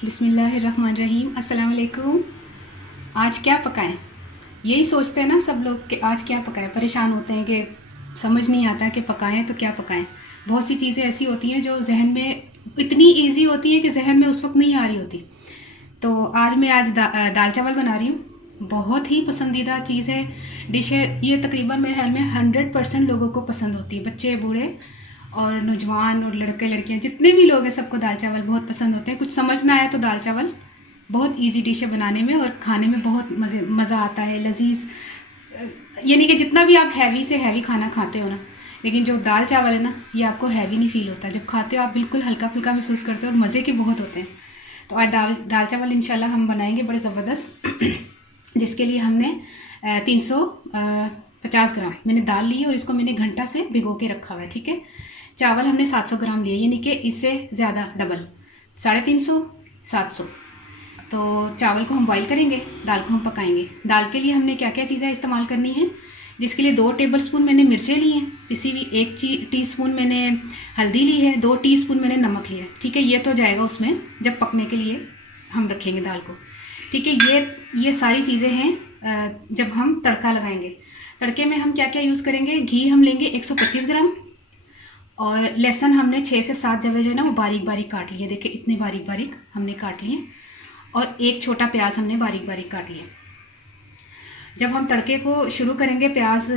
बिस्मिल्लाहिर्रहमानिर्रहीम। अस्सलाम वालेकुम। आज क्या पकाएं, यही सोचते हैं ना सब लोग कि आज क्या पकाएं। परेशान होते हैं कि समझ नहीं आता कि पकाएं तो क्या पकाएं। बहुत सी चीज़ें ऐसी होती हैं जो जहन में इतनी इजी होती हैं कि जहन में उस वक्त नहीं आ रही होती। तो आज मैं दाल चावल बना रही हूँ। बहुत ही पसंदीदा चीज़ है, डिश है ये। तकरीबन मेरे ख्याल में 100% लोगों को पसंद होती है, बच्चे बूढ़े और नौजवान और लड़के लड़कियाँ जितने भी लोग हैं सबको दाल चावल बहुत पसंद होते हैं। कुछ समझ ना आया तो दाल चावल बहुत इजी डिश है बनाने में, और खाने में बहुत मज़ा आता है, लजीज। ये नहीं कि जितना भी आप हैवी से हैवी खाना खाते हो ना, लेकिन जो दाल चावल है ना ये आपको हैवी नहीं फील होता। जब खाते हो आप बिल्कुल हल्का फुल्का महसूस करते हो और मज़े के बहुत होते हैं। तो आज दाल चावल इंशाल्लाह हम बनाएंगे बड़े ज़बरदस्त। जिसके लिए हमने 350 ग्राम मैंने दाल ली है और इसको मैंने घंटा से भिगो के रखा हुआ है। ठीक है। चावल हमने 700 ग्राम लिए, यानी कि इससे ज़्यादा डबल, 350 700। तो चावल को हम बॉईल करेंगे, दाल को हम पकाएंगे। दाल के लिए हमने क्या क्या चीज़ें इस्तेमाल करनी है, जिसके लिए 2 टेबलस्पून मैंने मिर्चें ली हैं पिसी हुई, 1 टीस्पून मैंने हल्दी ली है, 2 टीस्पून मैंने नमक लिया है। ठीक है। ये तो जाएगा उसमें जब पकने के लिए हम रखेंगे दाल को। ठीक है। ये सारी चीज़ें हैं जब हम तड़का लगाएंगे। तड़के में हम क्या क्या यूज़ करेंगे, घी हम लेंगे 125 ग्राम, और लहसुन हमने 6 से 7 जवे जो है ना वो बारीक बारीक काट लिए। देखिए इतने बारीक बारीक हमने काट लिए, और 1 छोटा प्याज हमने बारीक बारीक काट लिया। जब हम तड़के को शुरू करेंगे, प्याज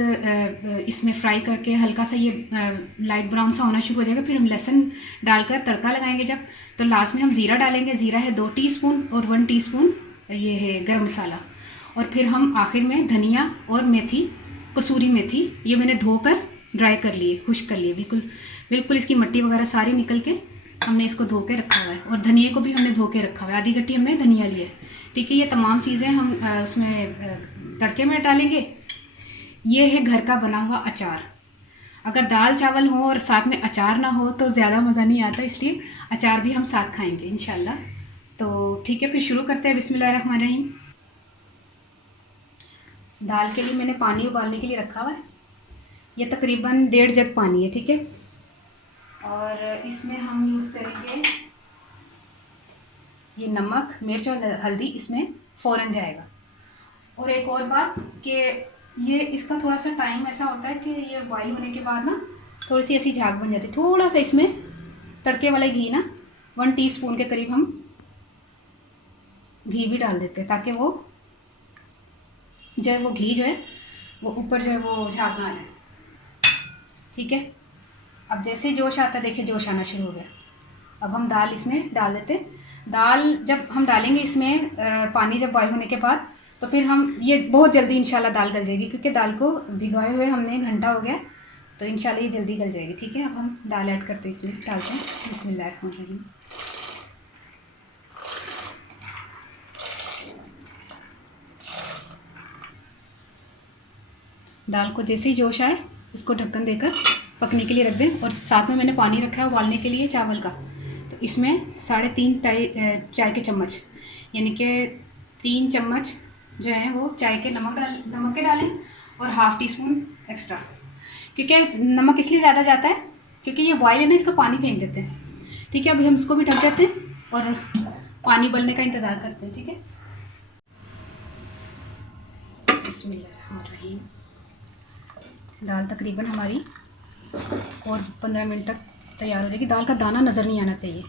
इसमें फ्राई करके हल्का सा ये लाइट ब्राउन सा होना शुरू हो जाएगा, फिर हम लहसुन डालकर तड़का लगाएंगे जब, तो लास्ट में हम ज़ीरा डालेंगे। ज़ीरा है 2 टीस्पून, और 1 टीस्पून ये है गरम मसाला। और फिर हम आखिर में धनिया और मेथी, कसूरी मेथी, ये मैंने धोकर ड्राई कर लिए, खुश्क कर लिए, बिल्कुल बिल्कुल इसकी मट्टी वगैरह सारी निकल के हमने इसको धो के रखा हुआ है। और धनिया को भी हमने धो के रखा हुआ है, आधी गट्टी हमने धनिया लिया है। ठीक है। ये तमाम चीज़ें हम उसमें तड़के में डालेंगे। ये है घर का बना हुआ अचार। अगर दाल चावल हो और साथ में अचार ना हो तो ज़्यादा मज़ा नहीं आता, इसलिए अचार भी हम साथ खाएंगे इंशाल्लाह। तो ठीक है, फिर शुरू करते हैं। बिस्मिल्लाहिर्रहमानिर्रहीम। दाल के लिए मैंने पानी उबालने के लिए रखा हुआ है। ये तकरीबन 1.5 जग पानी है। ठीक है। और इसमें हम यूज़ करेंगे ये नमक, मिर्च और हल्दी, इसमें फ़ौरन जाएगा। और एक और बात कि ये इसका थोड़ा सा टाइम ऐसा होता है कि ये बॉईल होने के बाद ना थोड़ी सी ऐसी झाग बन जाती है। थोड़ा सा इसमें तड़के वाला घी ना 1 टीस्पून के करीब हम घी भी डाल देते हैं, ताकि वो जो है वो घी जो है वो ऊपर जो है वो झाग ना आ जाए। ठीक है। अब जैसे जोश आता है, देखिए जोश आना शुरू हो गया। अब हम दाल इसमें डाल देते। दाल जब हम डालेंगे इसमें पानी जब बॉईल होने के बाद, तो फिर हम ये बहुत जल्दी इंशाल्लाह दाल गल जाएगी, क्योंकि दाल को भिगोए हुए हमने घंटा हो गया, तो इंशाल्लाह ये जल्दी गल जाएगी। ठीक है। अब हम दाल ऐड करते हैं, इसमें डालते हैं। बिस्मिल्लाहिर्रहमानिर्रहीम। दाल को जैसे ही जोश आए इसको ढक्कन देकर पकने के लिए रख दें। और साथ में मैंने पानी रखा है उबालने के लिए चावल का, तो इसमें 3.5 चाय के चम्मच, यानी कि 3 चम्मच जो है वो चाय के नमक के डालें, और ½ टीस्पून एक्स्ट्रा। क्योंकि नमक इसलिए ज़्यादा जाता है क्योंकि ये बॉयल है ना, इसका पानी फेंक देते हैं। ठीक है। अभी हम इसको भी ढक देते हैं और पानी उबलने का इंतज़ार करते हैं। ठीक है। बिस्मिल्लाहिर्रहमानिर्रहीम। दाल तकरीबन हमारी और 15 मिनट तक तैयार हो जाएगी। दाल का दाना नज़र नहीं आना चाहिए।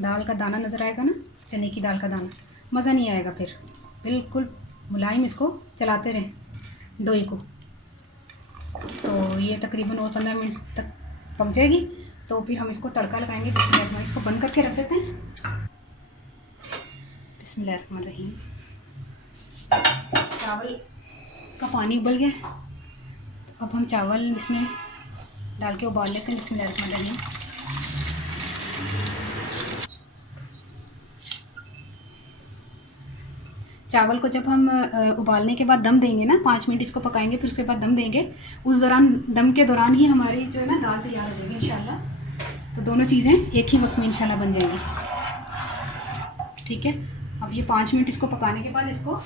दाल का दाना नज़र आएगा ना, चने की दाल का दाना, मज़ा नहीं आएगा। फिर बिल्कुल मुलायम इसको चलाते रहें डोई को। तो ये तकरीबन और 15 मिनट तक पक जाएगी। तो फिर हम इसको तड़का लगाएंगे। बिस्मिल्लाह, इसको बंद करके रख देते हैं। बिस्मिल्लाहिर्रहमानिर्रहीम। चावल का पानी उबल गया, अब हम चावल इसमें डाल के उबाल लेते हैं। बिस्मिल्लाहिर्रहमानिर्रहीम। चावल को जब हम उबालने के बाद दम देंगे ना, 5 मिनट इसको पकाएंगे, फिर उसके बाद दम देंगे। उस दौरान, दम के दौरान ही हमारी जो है ना दाल तैयार हो जाएगी इंशाल्लाह। तो दोनों चीज़ें एक ही वक्त में इंशाल्लाह बन जाएंगी। ठीक है। अब ये 5 मिनट इसको पकाने के बाद इसको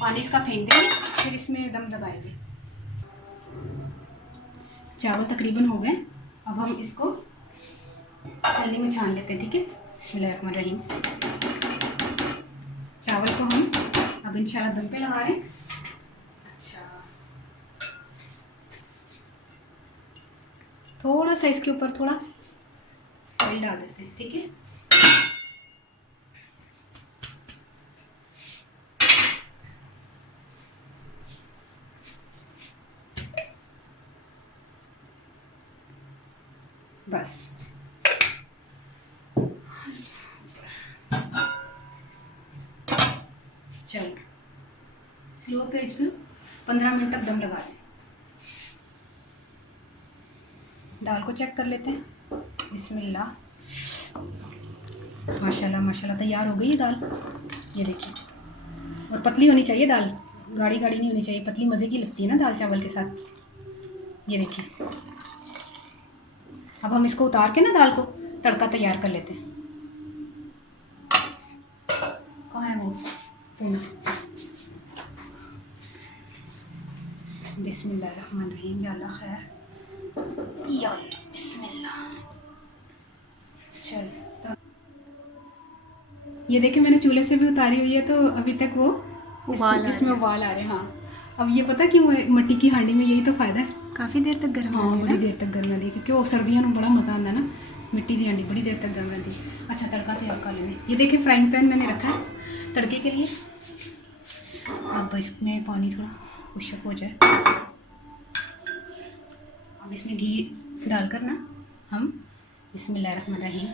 पानी इसका फेंक देंगे, फिर इसमें दम दबाएंगे। चावल तकरीबन हो गए। अब हम इसको छलनी में छान लेते हैं। ठीक है। बिस्मिल्लाहिर्रहमानिर्रहीम। चावल को हम अब इंशाल्लाह दम पे लगा रहे हैं। अच्छा, थोड़ा सा इसके ऊपर थोड़ा ऑयल डाल देते हैं, ठीक है। बस चलो, स्लो पे इस पर 15 मिनट तक दम लगा दें। दाल को चेक कर लेते हैं। बिस्मिल्लाह, माशाल्लाह माशाल्लाह तैयार हो गई है दाल। ये देखिए, और पतली होनी चाहिए दाल, गाढ़ी गाढ़ी नहीं होनी चाहिए, पतली मज़े की लगती है ना दाल चावल के साथ। ये देखिए, अब हम इसको उतार के ना दाल को तड़का तैयार कर लेते हैं। कहाँ है वो पूना? बिस्मिल्लाहिर्रहमानिर्रहीम, या अल्लाह खैर, या बिस्मिल्लाह। चल, ये देखिए मैंने चूल्हे से भी उतारी हुई है, तो अभी तक वो इसमें उबाल आ रहे हैं। हाँ, अब ये पता क्यों है, मिट्टी की हांडी में यही तो फ़ायदा है, काफ़ी देर तक गर्म। हाँ, बड़ी देर तक गर्म रहती है, क्योंकि वो सर्दियों में बड़ा मज़ा आता है ना, मिट्टी की हांडी बड़ी देर तक गर्म रहती है। अच्छा, तड़का तैयार कर लेंगे। ये देखिए फ्राइंग पैन मैंने रखा है तड़के के लिए। अब इसमें पानी थोड़ा खुशक हो जाए, अब इसमें घी डालकर ना हम बिस्मिल्लाहिर्रहमानिर्रहीम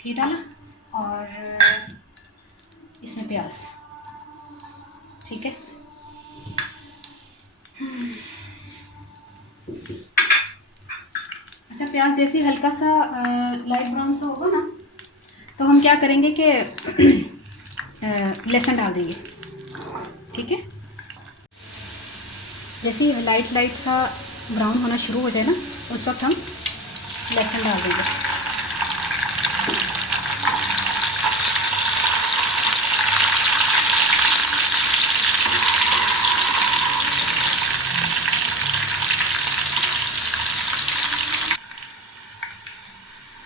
घी डाला और इसमें प्याज, ठीक है। अच्छा, प्याज जैसे हल्का सा लाइट ब्राउन सा होगा ना, तो हम क्या करेंगे कि लहसुन डाल देंगे, ठीक है। जैसे ही लाइट सा ब्राउन होना शुरू हो जाए ना, उस वक्त हम लहसुन डाल देंगे।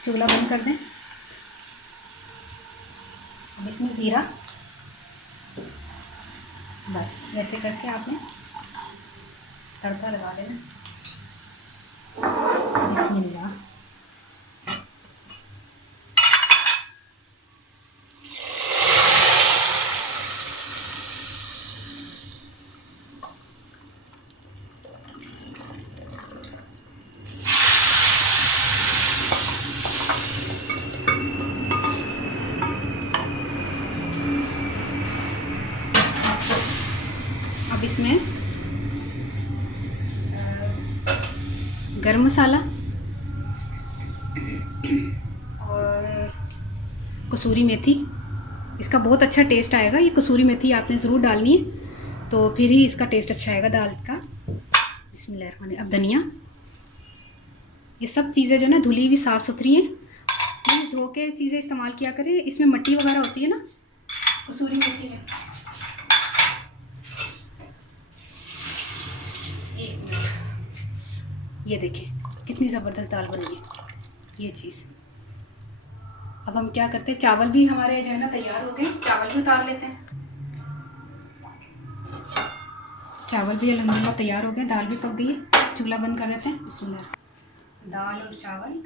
चूल्हा बंद कर दें। अब इसमें ज़ीरा, बस वैसे करके आपने तड़का लगा देना। बिस्मिल्लाह, अब इसमें गरम मसाला और कसूरी मेथी, इसका बहुत अच्छा टेस्ट आएगा। ये कसूरी मेथी आपने ज़रूर डालनी है, तो फिर ही इसका टेस्ट अच्छा आएगा दाल का। बिस्मिल्लाहिर्रहमानिर्रहीम। अब धनिया, ये सब चीज़ें जो है ना धुली हुई साफ़ सुथरी हैं, प्लीज़ धो के चीज़ें इस्तेमाल किया करें। इसमें मिट्टी वगैरह होती है ना कसूरी मेथी में। ये देखें कितनी ज़बरदस्त दाल बन गई ये चीज़। अब हम क्या करते हैं, चावल भी हमारे जो है ना तैयार हो गए, चावल भी उतार लेते हैं। चावल भी अल्हम्दुलिल्लाह तैयार हो गए, दाल भी पक गई है। चूल्हा बंद कर देते हैं। बिस्मिल्लाह। दाल और चावल,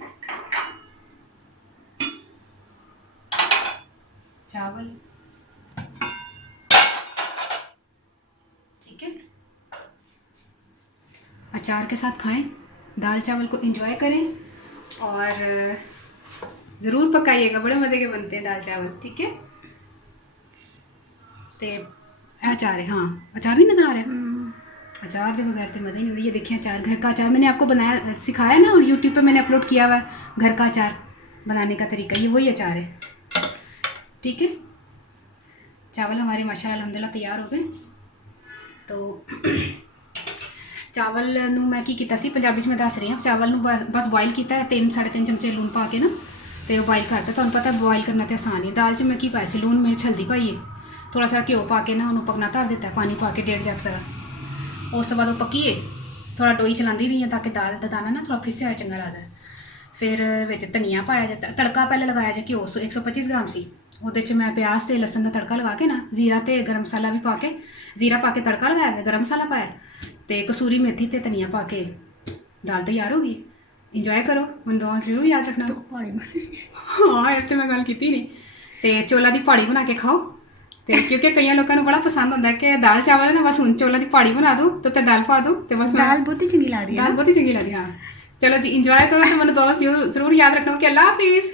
चावल, ठीक है। अचार के साथ खाएं, दाल चावल को एंजॉय करें और ज़रूर पकाइएगा, बड़े मज़े के बनते हैं दाल चावल, ठीक है। तो अचार है, हाँ अचार नहीं नज़र आ रहा है, अचार के बगैर तो मज़ा ही नहीं। ये देखिए अचार, घर का अचार मैंने आपको बनाया सिखाया ना, और यूट्यूब पे मैंने अपलोड किया हुआ है घर का अचार बनाने का तरीका, ये वही अचार है, ठीक है। चावल हमारे माशाअल्लाह अल्हम्दुलिल्लाह तैयार हो गए। तो चावल नू मैं की कीता सी, पंजाबी में दस रही हूँ। चावल नू बस बॉयल किया, 3-3.5 चमचे लून पा के ना, तो बॉयल करता। तुहानू पता बॉयल करना तो आसान है। दाल च मैं की पाया सी, लून मिर्च हल्दी पाई है, थोड़ा सा घ्यो पा के ना उन्होंने पकना धर दिता, पानी पा के 1.5 जग सारा। उस बाद वो पकी है, ਥੋੜਾ ਟੋਈ ਚਲਾਉਂਦੀ ਰਹੀ ਹਾਂ ਤਾਂ ਕਿ ਦਾਲ ਦਾ ਦਾਣਾ ਨਾ ਥੋੜਾ ਫਿਸਿਆ ਹੋਇਆ ਚੰਗਾ ਲੱਗਦਾ। ਫਿਰ ਵਿੱਚ ਧਨੀਆ ਪਾਇਆ ਜਾਂ ਤੜਕਾ ਪਹਿਲੇ ਲਗਾਇਆ ਜਾਂ ਘਿਓ 125 ਗ੍ਰਾਮ ਸੀ, ਉਹਦੇ 'ਚ ਮੈਂ ਪਿਆਜ਼ ਤੇ ਲਸਣ ਦਾ ਤੜਕਾ ਲਗਾ ਕੇ ਨਾ ਜ਼ੀਰਾ ਤੇ ਗਰਮ ਮਸਾਲਾ ਵੀ ਪਾ ਕੇ, ਜ਼ੀਰਾ ਪਾ ਕੇ ਤੜਕਾ ਲਗਾਇਆ, ਗਰਮ ਮਸਾਲਾ ਪਾਇਆ ਤੇ ਕਸੂਰੀ ਮੇਥੀ ਤੇ ਧਨੀਆ ਪਾ ਕੇ ਦਾਲ ਤਿਆਰ ਹੋ ਗਈ। ਇੰਜੋਏ ਕਰੋ, ਮੈਨੂੰ ਦੁਆ ਜ਼ਰੂਰ ਯਾਦ ਰੱਖਣਾ। ਹਾਂ ਇਹ ਤੇ ਮੈਂ ਗੱਲ ਕੀਤੀ ਨਹੀਂ। ਤੇ ਚੋਲਾ ਦੀ ਪਹਾੜੀ ਬਣਾ ਕੇ ਖਾਓ, ਤੇ ਕਿਉਂਕਿ ਕਈਆਂ ਲੋਕਾਂ ਨੂੰ ਬੜਾ ਪਸੰਦ ਹੁੰਦਾ ਕਿ ਦਾਲ ਚਾਵਲ ਹੈ ਨਾ ਬਸ ਹੁਣ ਚੋਲਾ ਦੀ ਪਹਾੜੀ ਬਣਾ ਦੋ ਤੇ ਦਾਲ ਪਾ ਦੋ ਤੇ ਬਸ ਦਾਲ ਬਹੁਤ ਹੀ ਚੰਗੀ ਲੱਗਦੀ ਹੈ। ਦਾਲ ਬਹੁਤ ਹੀ ਚੰਗੀ ਲੱਗਦੀ ਹਾਂ। ਚਲੋ ਜੀ ਇੰਜੋਏ ਕਰੋ ਤੇ ਮੈਨੂੰ ਦੁਆ ਜ਼ਰੂਰ ਯਾਦ ਰੱਖਣਾ ਕਿ ਅੱਲਾ ਹਾਫਿਜ਼।